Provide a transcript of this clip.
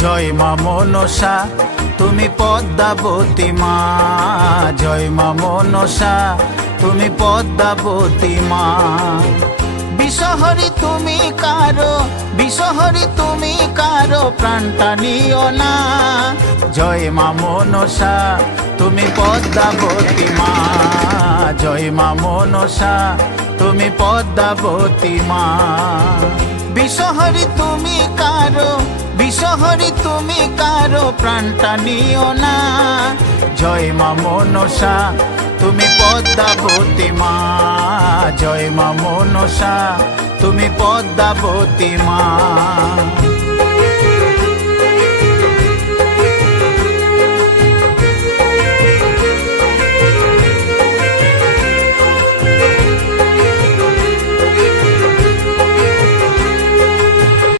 জয় মা মনসা তুমি পদ্মাবতী মা, জয় মা মনসা তুমি পদ্মাবতী মা। বিষহরি তুমি কারো, বিষহরি তুমি কারো প্রাণটা নিও না। জয় মা মনসা তুমি পদ্মাবতী মা, জয় মা মনসা তুমি পদ্মাবতী মা। বিষহরি তুমি কারো, বিষহরি তুমি কারো প্রাণটা নিও না। জয় মা মনসা তুমি পদ্মাবতী মা, জয় মা মনসা তুমি পদ্মাবতী মা।